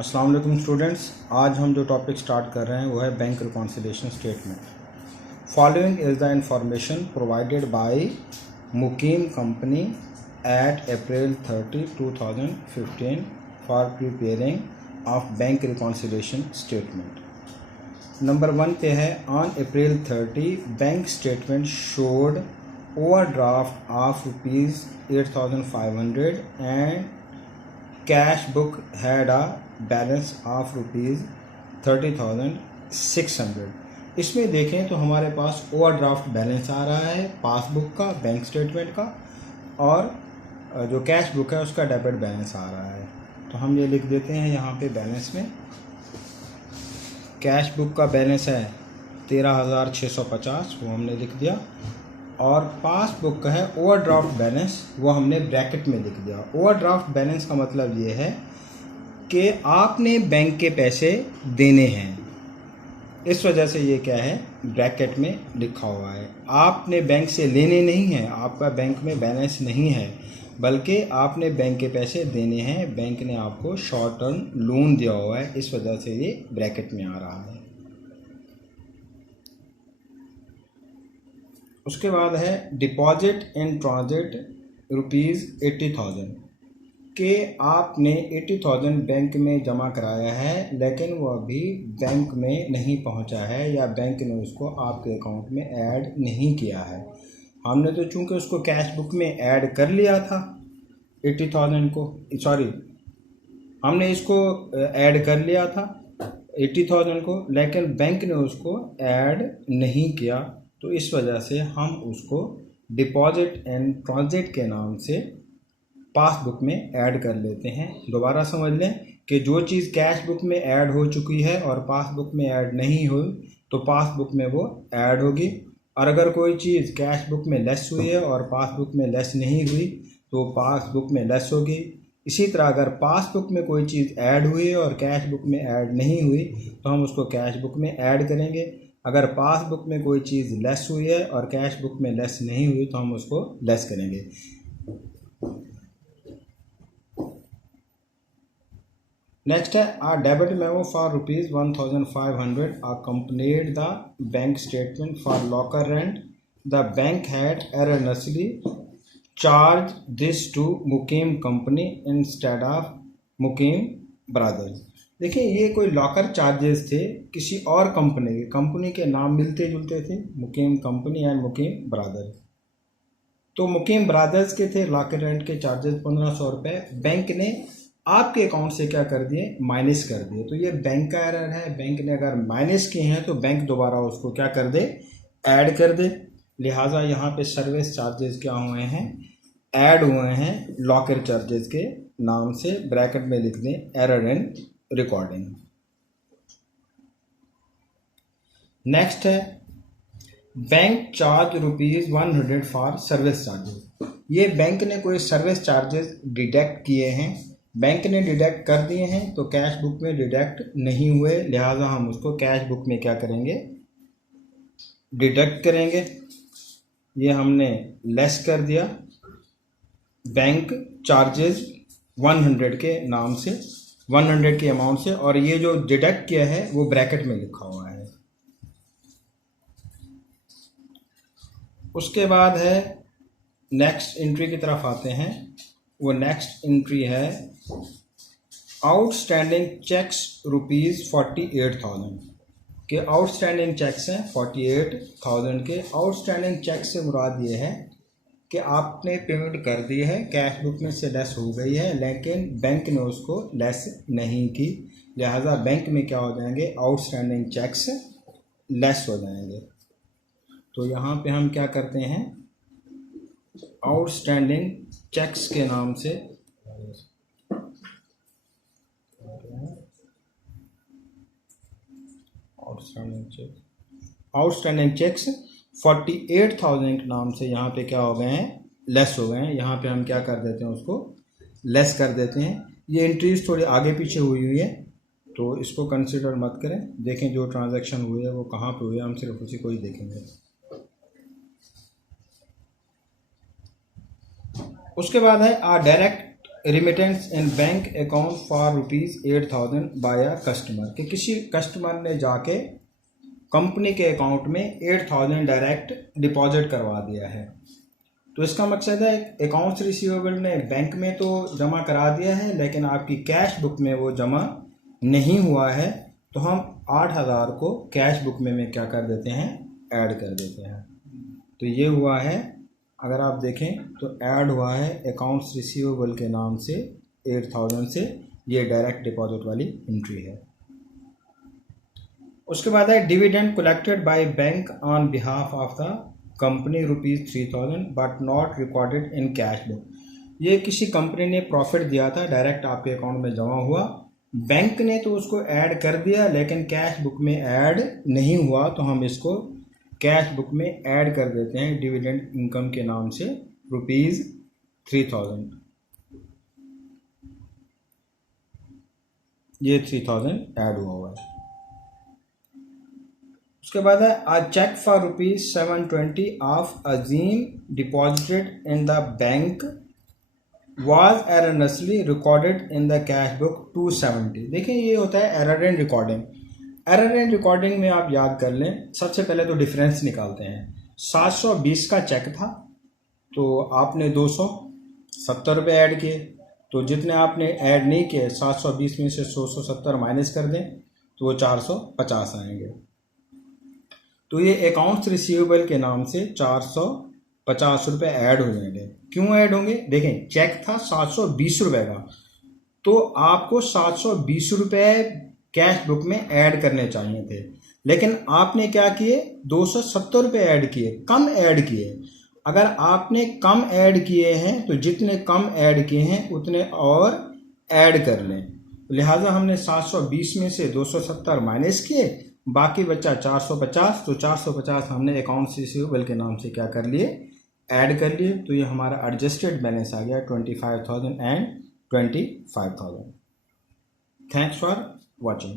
अस्सलाम वालेकुम स्टूडेंट्स। आज हम जो टॉपिक स्टार्ट कर रहे हैं वो है bank reconciliation statement. Following is the information provided by Mukeem company at April 30, 2015 for preparing of bank reconciliation statement. Number 1 पे है, on April 30 bank statement showed overdraft of ₹8,500 and cash book had a balance of ₹30,600। इसमें देखें तो हमारे पास overdraft balance आ रहा है passbook का, bank statement का, और जो कैश बुक है उसका डेबिट बैलेंस आ रहा है। तो हम ये लिख देते हैं यहाँ पे बैलेंस में। कैश बुक का बैलेंस है 13,650, वो हमने लिख दिया, और पासबुक का है ओवरड्राफ्ट बैलेंस, वो हमने ब्रैकेट में लिख दिया। ओवरड्राफ्ट बैलेंस का मतलब ये है कि आपने बैंक के पैसे देने हैं, इस वजह से ये क्या है, ब्रैकेट में लिखा हुआ है। आपने बैंक से लेने नहीं हैं, आपका बैंक में बैलेंस नहीं है, बल्कि आपने बैंक के पैसे देने हैं। बैंक ने आपको शॉर्ट टर्म लोन दिया हुआ है, इस वजह से ये ब्रैकेट में आ रहा है। उसके बाद है डिपॉजिट इन ट्रांजिट ₹80,000 के आपने 80,000 बैंक में जमा कराया है, लेकिन वो अभी बैंक में नहीं पहुंचा है या बैंक ने उसको आपके अकाउंट में ऐड नहीं किया है। हमने तो चूंकि उसको कैश बुक में ऐड कर लिया था 80,000 को, हमने इसको ऐड कर लिया था 80,000 को, लेकिन बैंक ने उसको ऐड नहीं किया, तो इस वजह से हम उसको डिपॉजिट एंड ट्रांजिट के नाम से पासबुक में ऐड कर लेते हैं। दोबारा समझ लें कि जो चीज़ कैश बुक में ऐड हो चुकी है और पासबुक में ऐड नहीं हुई तो पासबुक में वो ऐड होगी, और अगर कोई चीज़ कैश बुक में लेस हुई है और पासबुक में लेस नहीं हुई तो पासबुक में लेस होगी। इसी तरह अगर पासबुक में कोई चीज़ ऐड हुई है और कैश बुक में ऐड नहीं हुई तो हम उसको कैश बुक में ऐड करेंगे। अगर पासबुक में कोई चीज़ लेस हुई है और कैश बुक में लेस नहीं हुई तो हम उसको लेस करेंगे। नेक्स्ट है, a debit memo for ₹1,500 accompanied the bank statement for locker rent. The bank had erroneously charged this to Mukeem company instead of Mukeem brothers. देखिए, ये कोई लॉकर चार्जेस थे किसी और कंपनी के नाम मिलते जुलते थे, मुकीम कंपनी एंड मुकीम ब्रदर्स। तो मुकीम ब्रदर्स के थे लॉकर रेंट के चार्जेस 1,500 रुपये, बैंक ने आपके अकाउंट से क्या कर दिए, माइनस कर दिए। तो ये बैंक का एरर है, बैंक ने अगर माइनस किए हैं तो बैंक दोबारा उसको क्या कर दे, ऐड कर दे। लिहाजा यहाँ पे सर्विस चार्जेस क्या हुए हैं, ऐड हुए हैं लॉकर चार्जेस के नाम से, ब्रैकेट में लिख दें एरर इन रिकॉर्डिंग। नेक्स्ट है, bank charge ₹100 for service charges. ये बैंक ने कोई सर्विस चार्जेस डिडक्ट किए हैं, बैंक ने डिडक्ट कर दिए हैं तो कैश बुक में डिडक्ट नहीं हुए, लिहाजा हम उसको कैश बुक में क्या करेंगे, डिडक्ट करेंगे। ये हमने लेस कर दिया बैंक चार्जेस 100 के नाम से, 100 के अमाउंट से, और ये जो डिडक्ट किया है वो ब्रैकेट में लिखा हुआ है। उसके बाद है, नेक्स्ट एंट्री की तरफ आते हैं। वो नेक्स्ट एंट्री है, आउटस्टैंडिंग चेक्स ₹48,000 के आउटस्टैंडिंग चेक्स हैं 48,000 के। आउटस्टैंडिंग चेक से मुराद ये है कि आपने पेमेंट कर दी है, कैश बुक में से लेस हो गई है, लेकिन बैंक ने उसको लेस नहीं की, लिहाजा बैंक में क्या हो जाएंगे, आउटस्टैंडिंग चेक्स लेस हो जाएंगे। तो यहाँ पे हम क्या करते हैं, आउटस्टैंडिंग चेक्स के नाम से आउटस्टैंडिंग चेक्स 48,000 के नाम से यहाँ पे क्या हो गए हैं, लेस हो गए हैं। यहाँ पे हम क्या कर देते हैं, उसको लेस कर देते हैं। ये एंट्रीज थोड़ी आगे पीछे हुई है तो इसको कंसिडर मत करें, देखें जो ट्रांजैक्शन हुई है वो कहाँ पे हुई है, हम सिर्फ उसी को ही देखेंगे। उसके बाद है, a direct remittance in bank account for ₹8,000 by a customer, कि किसी कस्टमर ने जाके कंपनी के अकाउंट में 8,000 डायरेक्ट डिपॉजिट करवा दिया है। तो इसका मकसद है अकाउंट्स रिसीवेबल ने बैंक में तो जमा करा दिया है, लेकिन आपकी कैश बुक में वो जमा नहीं हुआ है, तो हम 8,000 को कैश बुक में क्या कर देते हैं, ऐड कर देते हैं। तो ये हुआ है, अगर आप देखें तो ऐड हुआ है अकाउंट्स रिसीवेबल के नाम से 8,000 से, ये डायरेक्ट डिपॉजिट वाली एंट्री है। उसके बाद है dividend collected by bank on behalf of the company ₹3,000 but not recorded in cash book. ये किसी कंपनी ने प्रॉफिट दिया था, डायरेक्ट आपके अकाउंट में जमा हुआ, बैंक ने तो उसको ऐड कर दिया, लेकिन कैश बुक में ऐड नहीं हुआ, तो हम इसको कैश बुक में ऐड कर देते हैं डिविडेंड इनकम के नाम से ₹3,000। ये 3,000 ऐड हुआ है। उसके बाद है a cheque for ₹720 of Azeem deposited in the bank was erroneously recorded in the cash book 270। देखिए ये होता है error in recording. Error in recording में आप याद कर लें, सबसे पहले तो डिफरेंस निकालते हैं। 720 का चेक था, तो आपने 270 रुपये ऐड किए, तो जितने आपने ऐड नहीं किए 720 में से 170 माइनस कर दें तो वो 450 आएंगे। तो ये अकाउंट्स रिसीवेबल के नाम से 450 रुपये ऐड हो जाएंगे। क्यों ऐड होंगे? देखें, चेक था 720 रुपये का, तो आपको 720 रुपये कैश बुक में ऐड करने चाहिए थे, लेकिन आपने क्या किए, 270 रुपये ऐड किए, कम ऐड किए। अगर आपने कम ऐड किए हैं तो जितने कम ऐड किए हैं उतने और ऐड कर लें। लिहाजा हमने 720 में से 270 माइनस किए, बाकी बचा 450, तो 450 हमने अकाउंट्स रिसीवेबल के नाम से क्या कर लिए, ऐड कर लिए। तो ये हमारा एडजस्टेड बैलेंस आ गया 25,000 एंड 25,000। Thanks for watching।